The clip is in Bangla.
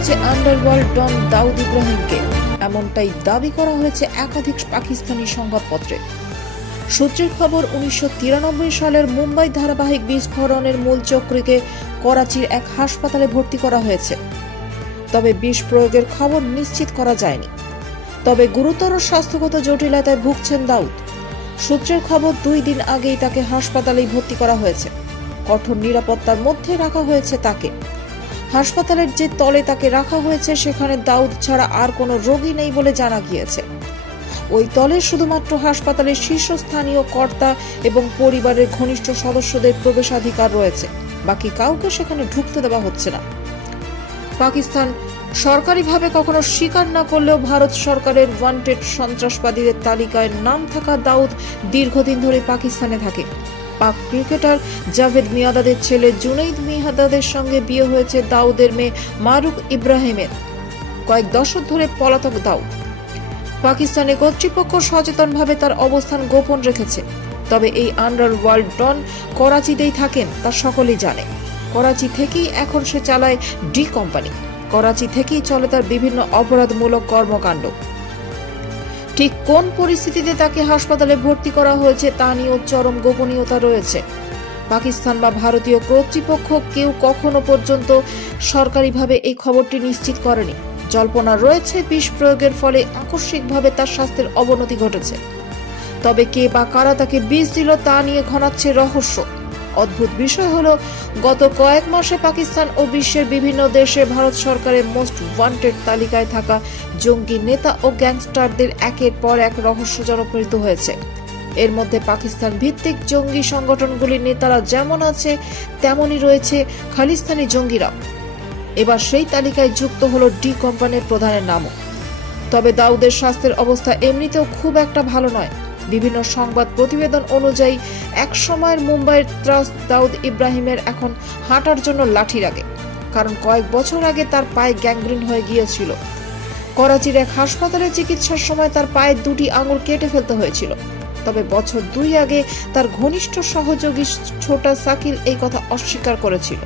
হয়েছে আন্ডারওয়ার্ল্ড ডন দাউদ ইব্রাহিমকে, এমনটাই দাবি করা হয়েছে একাধিক পাকিস্তানি সংবাদপত্রে। সূত্রের খবর, 1993 সালের মুম্বাই ধারাবাহিক বিস্ফোরণের মূল চক্রীকে করাচির এক হাসপাতালে ভর্তি করা হয়েছে। তবে বিষ প্রয়োগের খবর নিশ্চিত করা যায়নি। তবে গুরুতর স্বাস্থ্যগত জটিলতায় ভুগছেন দাউদ। সূত্রের খবর, 2 দিন আগেই তাকে হাসপাতালেই ভর্তি করা হয়েছে। কঠোর নিরাপত্তার মধ্যে রাখা হয়েছে তাকে। হাসপাতালের যে তলে তাকে রাখা হয়েছে সেখানে দাউদ ছাড়া আর কোনো রোগী নেই বলে জানা গিয়েছে। ওই তলে শুধুমাত্র হাসপাতালের শীর্ষস্থানীয় কর্তা এবং পরিবারের ঘনিষ্ঠ সদস্যদের প্রবেশাধিকার রয়েছে, বাকি কাউকে সেখানে ঢুকতে দেওয়া হচ্ছে না। পাকিস্তান সরকারিভাবে কখনো স্বীকার না করলেও ভারত সরকারের ওয়ান্টেড সন্ত্রাসবাদীদের তালিকায় নাম থাকা দাউদ দীর্ঘদিন ধরে পাকিস্তানে থাকে। পাক ক্রিকেটার জাভেদ মিয়াঁদাদের ছেলে জুনাইদ মিয়াঁদাদের সঙ্গে বিয়ে হয়েছে দাউদের মেয়ে মারুক ইব্রাহিমের। কয়েক দশক ধরে পলাতক দাউদ। পাকিস্তানি কর্তৃপক্ষ সচেতনভাবে তার অবস্থান গোপন রেখেছে। তবে এই আন্ডারওয়ার্ল্ড ডন করাচিতেই থাকেন তা সকলেই জানে। করাচি থেকেই এখন সে চালায় ডি কোম্পানি। করাচি থেকেই চলে তার বিভিন্ন অপরাধমূলক কর্মকাণ্ড। ঠিক কোন পরিস্থিতিতে তাকে হাসপাতালে ভর্তি করা হয়েছে তা নিয়েও চরম গোপনীয়তা রয়েছে। পাকিস্তান বা ভারতীয় কর্তৃপক্ষ কেউ কখনো পর্যন্ত সরকারিভাবে এই খবরটি নিশ্চিত করেনি। জল্পনা রয়েছে বিষ প্রয়োগের ফলে আকস্মিকভাবে তার স্বাস্থ্যের অবনতি ঘটেছে। তবে কে বা কারা তাকে বিষ দিল তা নিয়ে ঘনাচ্ছে রহস্য। অদ্ভুত বিষয় হলো, গত কয়েক মাসে পাকিস্তান ও বিশ্বের বিভিন্ন দেশে ভারত সরকারের মোস্ট ওয়ান্টেড তালিকায় থাকা জঙ্গি নেতা ও গ্যাংস্টারদের একের পর এক রহস্যজনক মৃত্যু হয়েছে। এর মধ্যে পাকিস্তান ভিত্তিক জঙ্গি সংগঠনগুলির নেতারা যেমন আছে তেমনই রয়েছে খালিস্তানি জঙ্গিরা। এবার সেই তালিকায় যুক্ত হলো ডি কোম্পানির প্রধানের নামও। তবে দাউদের স্বাস্থ্যের অবস্থা এমনিতেও খুব একটা ভালো নয়। বিভিন্ন সংবাদ প্রতিবেদন অনুযায়ী এক সময়ের মুম্বাইয়ের ত্রাস দাউদ ইব্রাহিমের এখন হাঁটার জন্য লাঠি লাগে, কারণ কয়েক বছর আগে তার পায়ে গ্যাংগ্রিন হয়ে গিয়েছিল। করাচির এক হাসপাতালে চিকিৎসার সময় তার পায়ের 2টি আঙুল কেটে ফেলতে হয়েছিল। তবে বছর 2 আগে তার ঘনিষ্ঠ সহযোগী ছোটা সাকিল এই কথা অস্বীকার করেছিল।